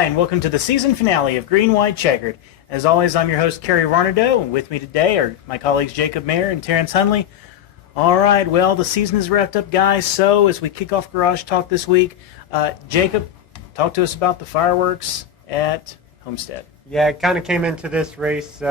Hi, and welcome to the season finale of Green, White, Checkered. As always, I'm your host, Kerry Varnado, and with me today are my colleagues Jacob Mayer and Terrence Hunley. All right, well, the season is wrapped up, guys, so as we kick off Garage Talk this week, Jacob, talk to us about the fireworks at Homestead. Yeah, it kind of came into this race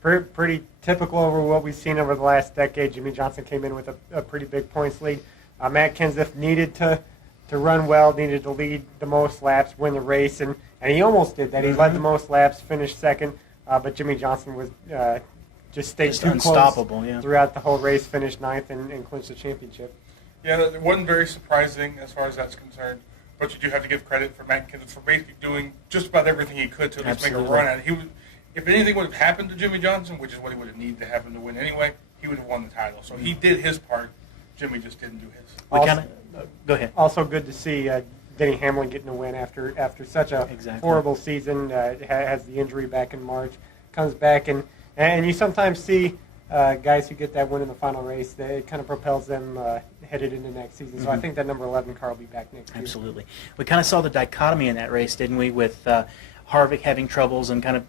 pretty typical over what we've seen over the last decade. Jimmie Johnson came in with a pretty big points lead. Matt Kenseth needed to run well, needed to lead the most laps, win the race, and he almost did that. He led the most laps, finished second, but Jimmie Johnson was just stayed too unstoppable, close throughout the whole race, finished ninth, and clinched the championship. Yeah, it wasn't very surprising as far as that's concerned, but you do have to give credit for Matt Kenseth for basically doing just about everything he could to at least make a run at it. If anything would have happened to Jimmie Johnson, which is what he would have needed to happen to win anyway, he would have won the title. So he did his part. Jimmie just didn't do his. Go ahead. Also good to see Denny Hamlin getting a win after such a horrible season. Has the injury back in March, comes back, and you sometimes see guys who get that win in the final race. It kind of propels them headed into next season. So I think that number 11 car will be back next year. Absolutely. We kind of saw the dichotomy in that race, didn't we, with Harvick having troubles and kind of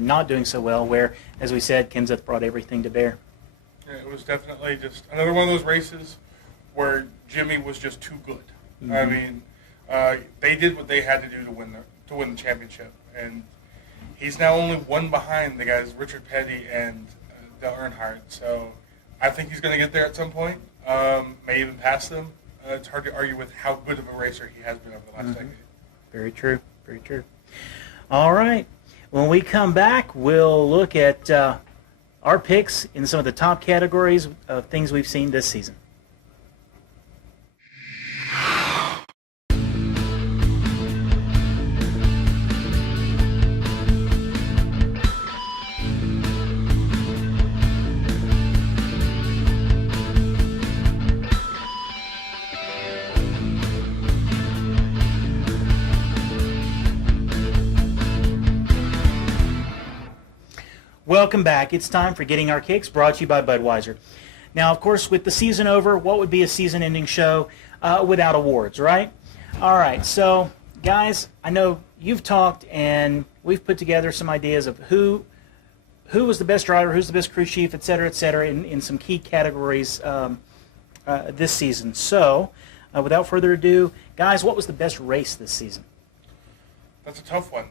not doing so well, where, as we said, Kenseth brought everything to bear. Yeah, it was definitely just another one of those races where Jimmie was just too good. I mean, they did what they had to do to win the championship, and he's now only one behind the guys Richard Petty and Dale Earnhardt. So I think he's going to get there at some point. May even pass them. It's hard to argue with how good of a racer he has been over the last decade. Very true. Very true. All right. When we come back, we'll look at our picks in some of the top categories of things we've seen this season. Welcome back. It's time for Getting Our Kicks, brought to you by Budweiser. Now, of course, with the season over, what would be a season-ending show without awards, right? All right, so, guys, I know you've talked and we've put together some ideas of who was the best driver, who's the best crew chief, et cetera, in some key categories this season. So, without further ado, guys, what was the best race this season? That's a tough one.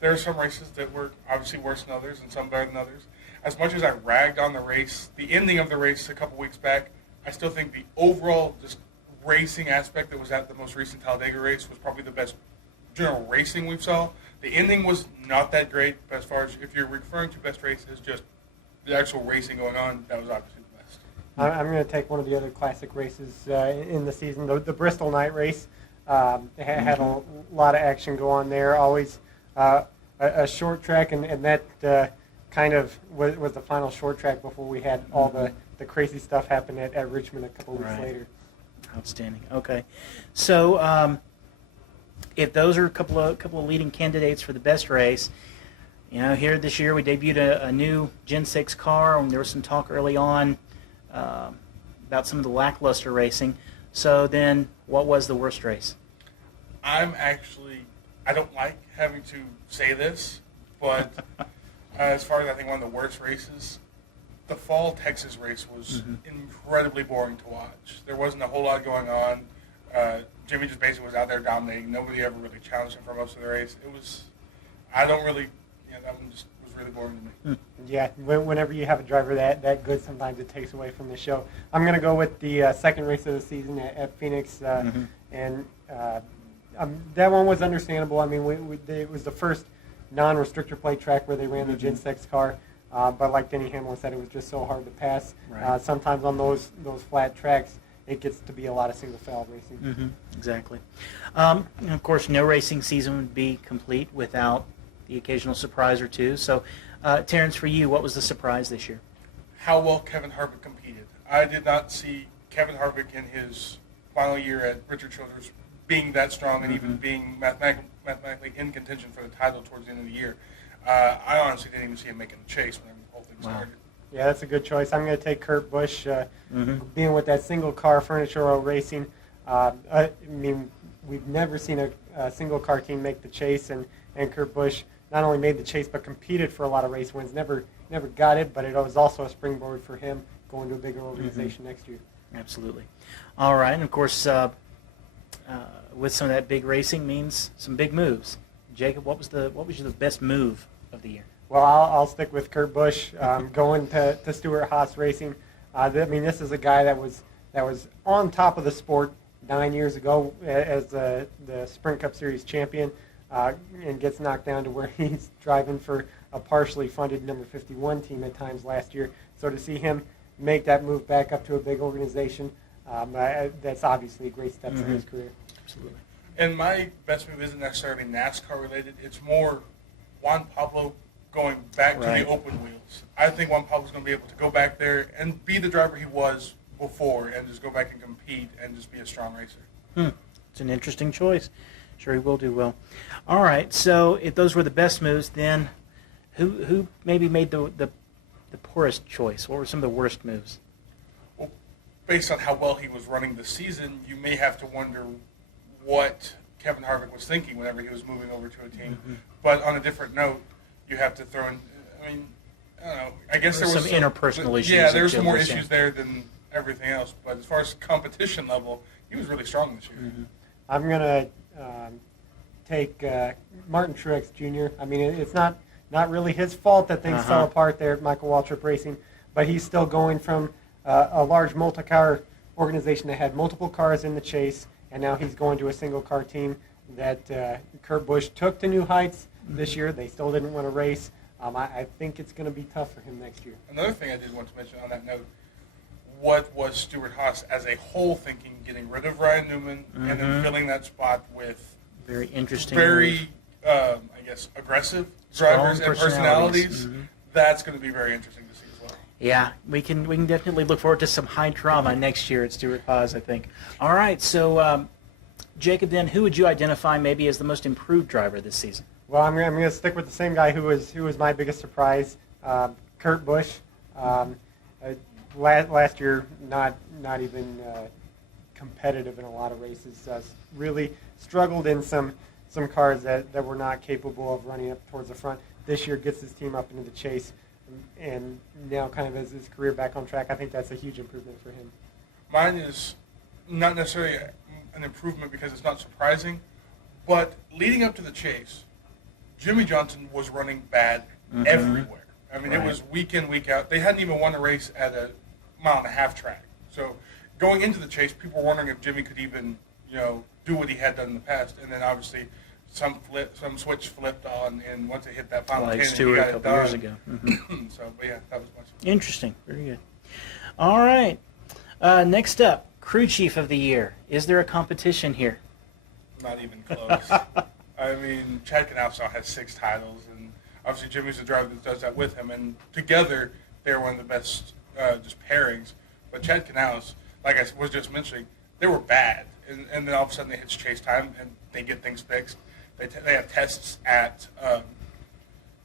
There are some races that were obviously worse than others and some better than others. As much as I ragged on the race, the ending of the race a couple weeks back, I still think the overall just racing aspect that was at the most recent Talladega race was probably the best general racing we saw. The ending was not that great, but as far as if you're referring to best race as just the actual racing going on, that was obviously the best. I'm going to take one of the other classic races in the season, the Bristol night race. Had a lot of action go on there. Always a short track, and that kind of was the final short track before we had all the crazy stuff happen at Richmond a couple weeks later. Outstanding. Okay, so if those are a couple of leading candidates for the best race, here this year we debuted a new Gen 6 car, and there was some talk early on about some of the lackluster racing. So then, what was the worst race? I don't like having to say this, but as far as I think one of the worst races, the fall Texas race was incredibly boring to watch. There wasn't a whole lot going on. Jimmie just basically was out there dominating. Nobody ever really challenged him for most of the race. That one just was really boring to me. Yeah, whenever you have a driver that good, sometimes it takes away from the show. I'm going to go with the second race of the season at Phoenix, and that one was understandable. I mean, it was the first non-restrictor plate track where they ran the Gen 6 car, but like Denny Hamlin said, it was just so hard to pass. Right. Sometimes on those flat tracks, it gets to be a lot of single-file racing. Exactly. And of course, no racing season would be complete without the occasional surprise or two. So, Terrence, for you, what was the surprise this year? How well Kevin Harvick competed. I did not see Kevin Harvick in his final year at Richard Childress being that strong and even being mathematically in contention for the title towards the end of the year. I honestly didn't even see him making the chase when the whole thing started. Yeah, that's a good choice. I'm going to take Kurt Busch, being with that single car, Furniture Row Racing. I mean, we've never seen a single car team make the chase, and Kurt Busch not only made the chase but competed for a lot of race wins. Never got it, but it was also a springboard for him going to a bigger organization next year. Absolutely. All right, and of course, with some of that big racing means some big moves. Jacob, what was the best move of the year? Well, I'll stick with Kurt Busch going to Stewart-Haas Racing. This is a guy that was on top of the sport 9 years ago as the Sprint Cup Series champion, and gets knocked down to where he's driving for a partially funded number 51 team at times last year. So to see him make that move back up to a big organization, that's obviously a great step for his career. Absolutely. And my best move isn't necessarily NASCAR related. It's more Juan Pablo going back to the open wheels. I think Juan Pablo's going to be able to go back there and be the driver he was before and just go back and compete and just be a strong racer. It's an interesting choice. Sure, he will do well. All right, so if those were the best moves, then who maybe made the poorest choice? What were some of the worst moves? Well, based on how well he was running the season, you may have to wonder what Kevin Harvick was thinking whenever he was moving over to a team. But on a different note, you have to throw in, I don't know, I guess there was some interpersonal issues. Yeah, there's some more issues there than everything else. But as far as competition level, he was really strong this year. I'm going to take Martin Truex Jr. It's not really his fault that things fell apart there at Michael Waltrip Racing, but he's still going from a large multi-car organization that had multiple cars in the chase, and now he's going to a single-car team that Kurt Busch took to new heights this year. They still didn't want to race. I think it's going to be tough for him next year. Another thing I did want to mention on that note, what was Stewart-Haas as a whole thinking, getting rid of Ryan Newman and then filling that spot with very interesting, aggressive strong drivers and personalities? That's going to be very interesting to see as well. Yeah, we can definitely look forward to some high drama next year at Stewart-Haas, I think. All right, so Jacob, then who would you identify maybe as the most improved driver this season? Well, I'm going to stick with the same guy who was my biggest surprise, Kurt Busch. Last year, not even competitive in a lot of races. Really struggled in some cars that were not capable of running up towards the front. This year gets his team up into the chase, and now kind of has his career back on track. I think that's a huge improvement for him. Mine is not necessarily an improvement because it's not surprising, but leading up to the chase, Jimmy Johnson was running bad everywhere. It was week in, week out. They hadn't even won a race at a 1.5-mile track. So going into the chase, people were wondering if Jimmy could even, do what he had done in the past. And then obviously some switch flipped on, and once it hit that final Like 10, Stewart he got a it couple done. years ago. So, but yeah, that was much. Interesting. Very good. All right. Next up, crew chief of the year. Is there a competition here? Not even close. Chad Knausgaard has 6 titles, and obviously Jimmy's the driver that does that with him, and together they're one of the best just pairings. But Chad Knaus, like I was just mentioning, they were bad, and then all of a sudden they hit chase time and they get things fixed. They have tests at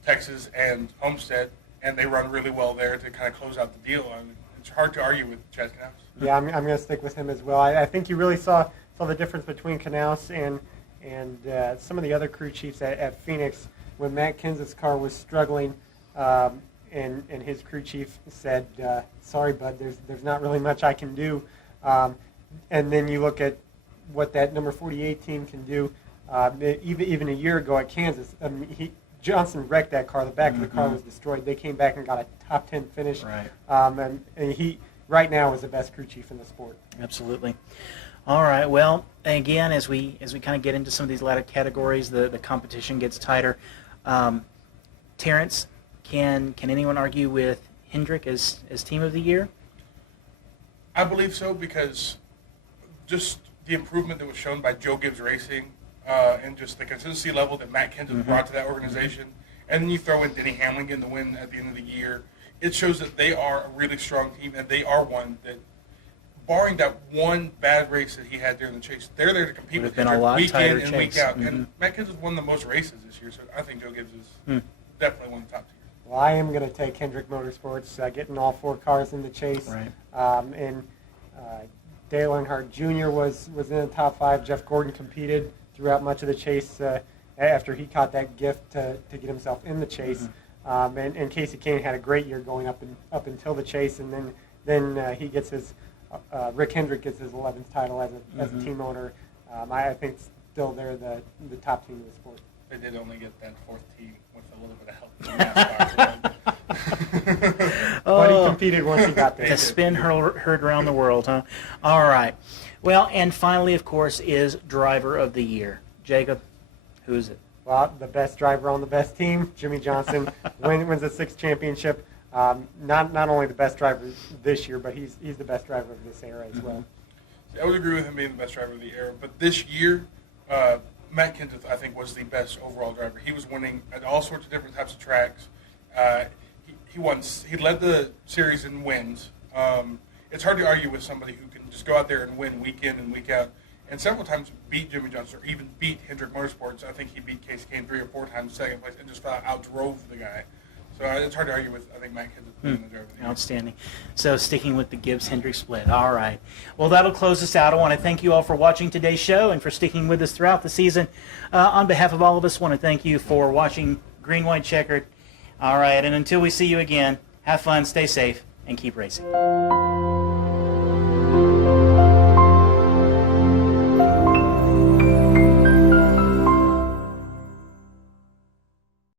Texas and Homestead, and they run really well there to kind of close out the deal. It's hard to argue with Chad Knaus. Yeah, I'm going to stick with him as well. I think you really saw the difference between Knaus and some of the other crew chiefs at Phoenix when Matt Kenseth's car was struggling, and his crew chief said, "Sorry, bud, there's not really much I can do." And then you look at what that number 48 team can do. Even a year ago at Kansas, Johnson wrecked that car. The back of the car was destroyed. They came back and got a top 10 finish. Right. And he right now is the best crew chief in the sport. Absolutely. All right. Well, again, as we kind of get into some of these latter categories, the competition gets tighter. Terrence, can anyone argue with Hendrick as team of the year? I believe so, because just the improvement that was shown by Joe Gibbs Racing and just the consistency level that Matt Kenseth brought to that organization, and then you throw in Denny Hamlin getting the win at the end of the year, it shows that they are a really strong team, and they are one that, barring that one bad race that he had during the chase, they're there to compete with Hendrick week in and week out. And Matt Kenseth won the most races this year, so I think Joe Gibbs is definitely one of the top tiers. Well, I am going to take Hendrick Motorsports, getting all 4 cars in the chase. Right. And Dale Earnhardt Jr. was in the top 5. Jeff Gordon competed throughout much of the chase after he caught that gift to get himself in the chase. And Casey Kane had a great year going up until the chase, and then he gets his Rick Hendrick gets his 11th title as a team owner. I think still they're the top team of the sport. They did only get that 4th team with a little bit of help from NASCAR. But he competed once he got there. The spin heard around the world, huh? All right. Well, and finally, of course, is Driver of the Year. Jacob, who is it? Well, the best driver on the best team, Jimmy Johnson, wins the 6th championship. Not only the best driver this year, but he's the best driver of this era as well. I would agree with him being the best driver of the era, but this year, Matt Kenseth, I think, was the best overall driver. He was winning at all sorts of different types of tracks. He won. He led the series in wins. It's hard to argue with somebody who can just go out there and win week in and week out, and several times beat Jimmy Johnson or even beat Hendrick Motorsports. I think he beat Casey Kane 3 or 4 times second place and just outdrove the guy. So it's hard to argue with, I think, Matt Kenseth being the driver of the year. Outstanding. So sticking with the Gibbs-Hendrick split. All right. Well, that'll close us out. I want to thank you all for watching today's show and for sticking with us throughout the season. On behalf of all of us, I want to thank you for watching Green, White, Checkered. All right. And until we see you again, have fun, stay safe, and keep racing.